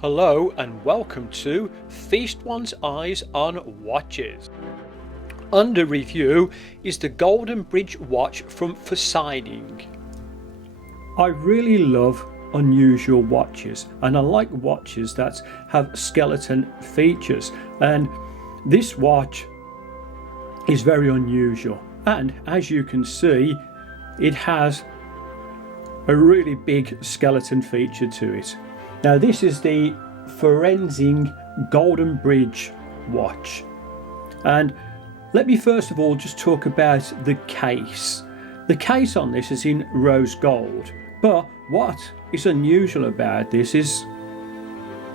Hello and welcome to Feast One's Eyes on Watches. Under review is the Golden Bridge watch from Forsining. I really love unusual watches, and I like watches that have skeleton features, and this watch is very unusual, and as you can see it has a really big skeleton feature to it. Now this is the Forsining Golden Bridge watch, and let me first of all just talk about the case. The case on this is in rose gold, but what is unusual about this is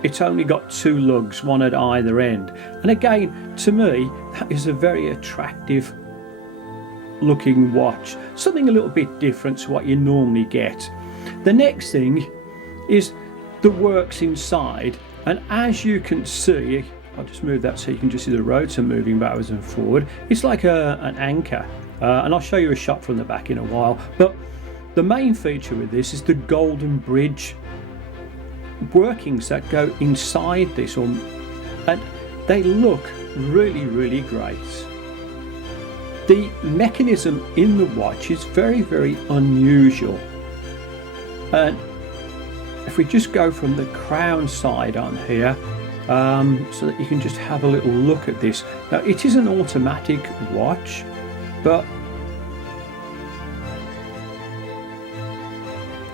it's only got two lugs, one at either end, and again to me that is a very attractive looking watch, something a little bit different to what you normally get. The next thing is the works inside, and as you can see, I'll just move that so you can just see the rotor moving backwards and forward. It's like an anchor, and I'll show you a shot from the back in a while, but the main feature with this is the Golden Bridge workings that go inside this, and they look really great. The mechanism in the watch is very unusual, and if we just go from the crown side on here, so that you can just have a little look at this. Now it is an automatic watch, but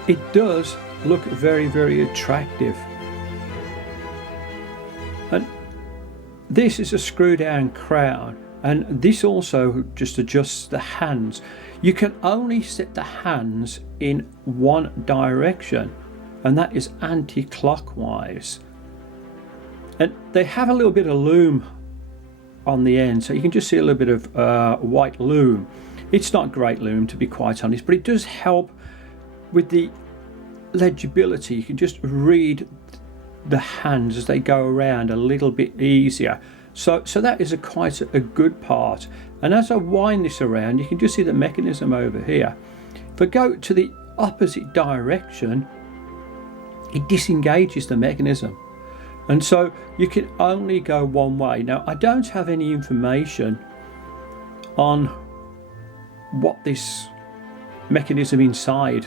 it does look very attractive. And this is a screw down crown, and this also just adjusts the hands. You can only set the hands in one direction, and that is anti-clockwise, and they have a little bit of lume on the end, so you can just see a little bit of white lume. It's not great lume, to be quite honest, but it does help with the legibility. You can just read the hands as they go around a little bit easier, so that is quite a good part. And as I wind this around, you can just see the mechanism over here. If I go to the opposite direction, it disengages the mechanism, and so you can only go one way. Now I don't have any information on what this mechanism inside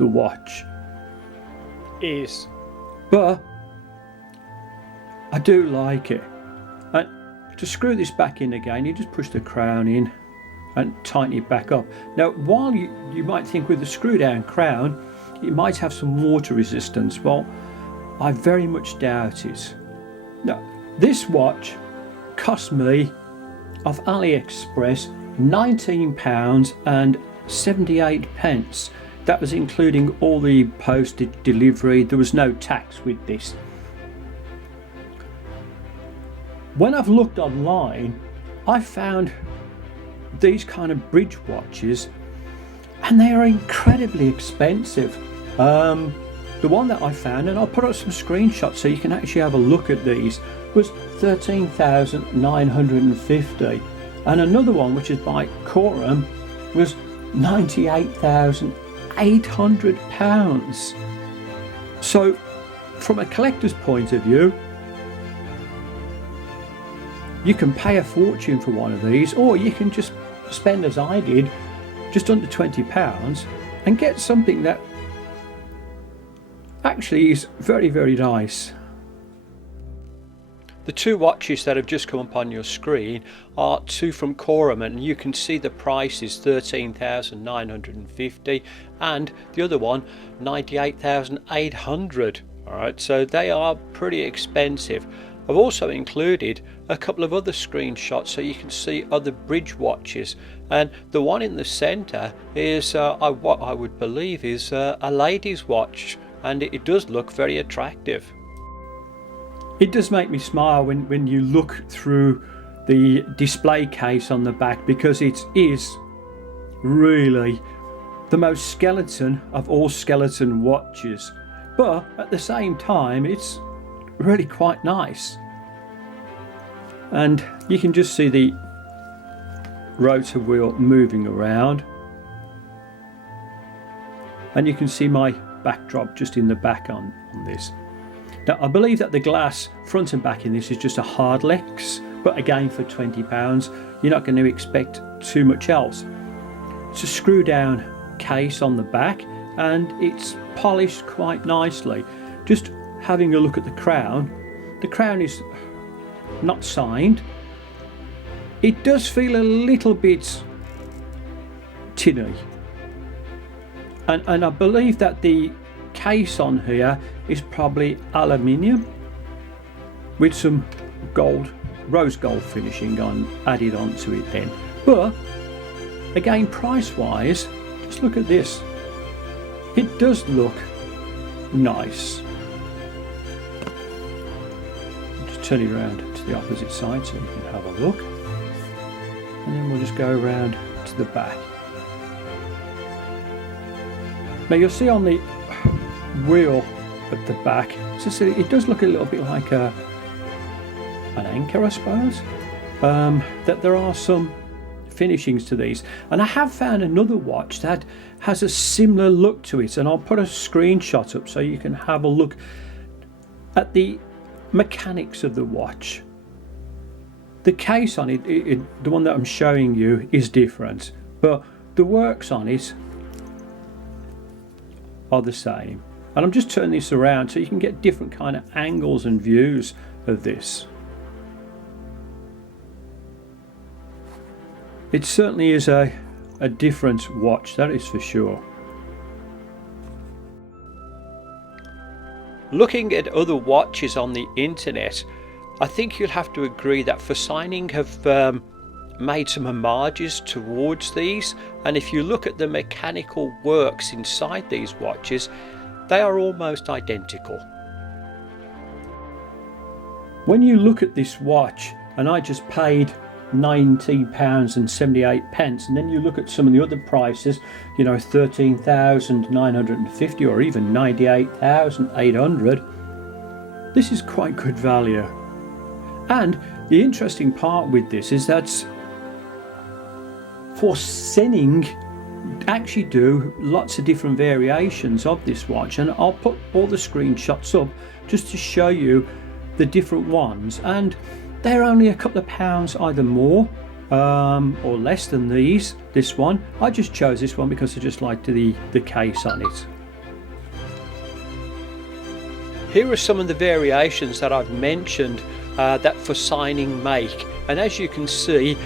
the watch is, but I do like it. And to screw this back in again, you just push the crown in and tighten it back up. Now while you might think with the screw down crown it might have some water resistance, well, I very much doubt it. Now, this watch cost me off AliExpress £19.78. That was including all the postage delivery. There was no tax with this. When I've looked online, I found these kind of bridge watches, and they are incredibly expensive. The one that I found, and I'll put up some screenshots so you can actually have a look at these, was £13,950, and another one, which is by Coram, was £98,800. So from a collector's point of view, you can pay a fortune for one of these, or you can just spend, as I did, just under £20 and get something that actually is very nice. The two watches that have just come up on your screen are two from Coram, and you can see the price is £13,950 and the other one £98,800. Alright, so they are pretty expensive. I've also included a couple of other screenshots so you can see other bridge watches, and the one in the center is what I would believe is a lady's watch, and it does look very attractive. It does make me smile when you look through the display case on the back, because it is really the most skeleton of all skeleton watches, but at the same time it's really quite nice. And you can just see the rotor wheel moving around, and you can see my backdrop just in the back on this. Now I believe that the glass front and back in this is just a hardlex, but again for £20 you're not going to expect too much else. It's a screw down case on the back and it's polished quite nicely. Just having a look at the crown is not signed. It does feel a little bit tinny, and I believe that the case on here is probably aluminium with some gold, rose gold finishing added onto it then. But again, price wise, just look at this, it does look nice. Just turn it around to the opposite side so you can have a look, and then we'll just go around to the back. Now you'll see on the wheel at the back, it does look a little bit like an anchor, I suppose. That there are some finishings to these, and I have found another watch that has a similar look to it, and I'll put a screenshot up so you can have a look at the mechanics of the watch. The case on it, the one that I'm showing you, is different, but the works on it are the same. And I'm just turning this around so you can get different kind of angles and views of this. It certainly is a different watch, that is for sure. Looking at other watches on the internet, I think you'll have to agree that Forsining have made some homages towards these, and if you look at the mechanical works inside these watches, they are almost identical. When you look at this watch, and I just paid £19.78, and then you look at some of the other prices, you know, 13,950 or even 98,800, this is quite good value. And the interesting part with this is that Forsining actually do lots of different variations of this watch, and I'll put all the screenshots up just to show you the different ones, and they're only a couple of pounds either more or less than this one. I just chose this one because I just liked the case on it. Here are some of the variations that I've mentioned that Forsining make, and as you can see,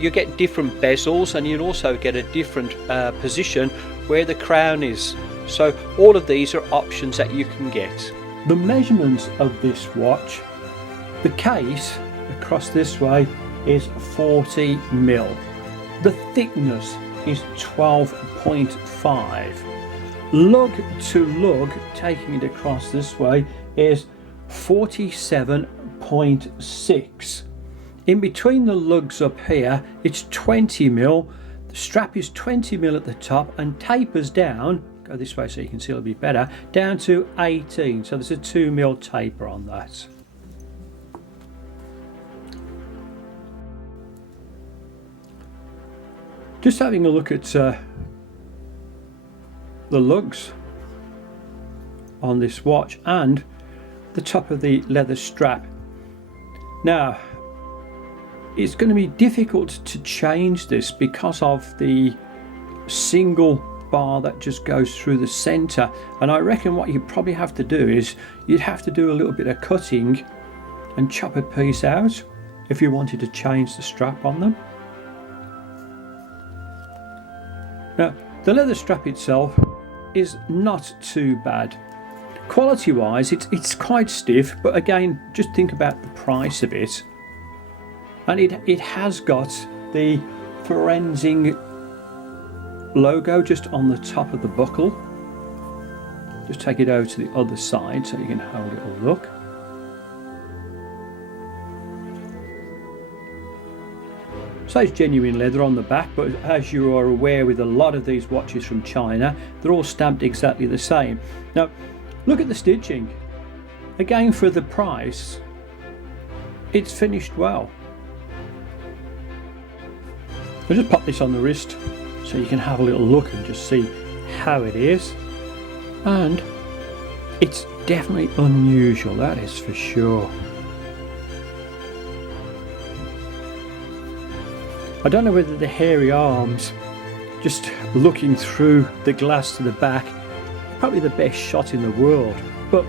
you get different bezels, and you also get a different position where the crown is. So all of these are options that you can get. The measurements of this watch, the case across this way is 40mm. The thickness is 12.5. Lug to lug, taking it across this way, is 47.6. In between the lugs up here, it's 20mm. The strap is 20mm at the top and tapers down, go this way so you can see a little bit better, down to 18. So there's a 2mm taper on that. Just having a look at the lugs on this watch and the top of the leather strap. Now, it's going to be difficult to change this because of the single bar that just goes through the center, and I reckon what you probably have to do is you'd have to do a little bit of cutting and chop a piece out if you wanted to change the strap on them. Now, the leather strap itself is not too bad. Quality wise, it's quite stiff, but again, just think about the price of it. And it has got the Forsining logo just on the top of the buckle. Just take it over to the other side so you can have a little look. So it's genuine leather on the back, but as you are aware with a lot of these watches from China, they're all stamped exactly the same. Now, look at the stitching. Again, for the price, it's finished well. I'll just pop this on the wrist so you can have a little look and just see how it is. And It's definitely unusual, that is for sure. I don't know whether the hairy arms, just looking through the glass to the back, probably the best shot in the world, but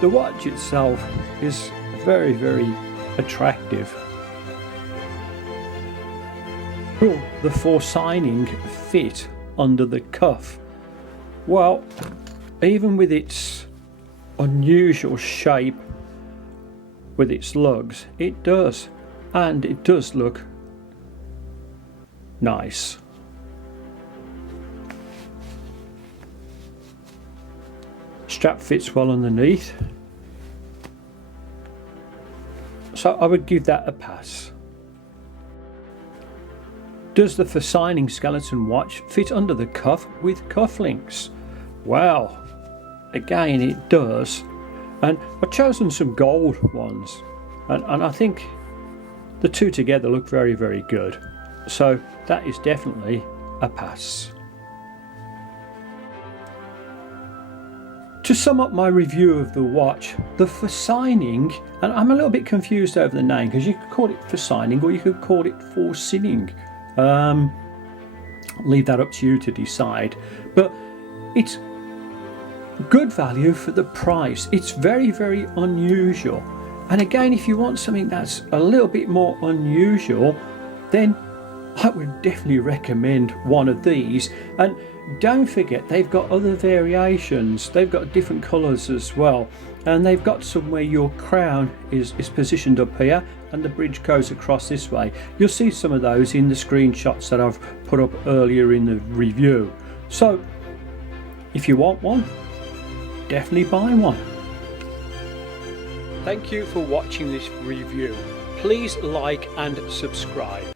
the watch itself is very, very attractive. Will the Forsining fit under the cuff? Well, even with its unusual shape with its lugs, it does, and it does look nice. Strap fits well underneath, so I would give that a pass. Does the Forsining skeleton watch fit under the cuff with cufflinks? Well, again it does, and I've chosen some gold ones, and I think the two together look very, very good, so that is definitely a pass. To sum up my review of the watch, the Forsining, and I'm a little bit confused over the name because you could call it Forsining or you could call it Forsining. Leave that up to you to decide, but it's good value for the price. It's very, very unusual, and again, if you want something that's a little bit more unusual, then I would definitely recommend one of these. And don't forget, they've got other variations. They've got different colours as well, and they've got some where your crown is positioned up here and the bridge goes across this way. You'll see some of those in the screenshots that I've put up earlier in the review. So if you want one, definitely buy one. Thank you for watching this review. Please like and subscribe.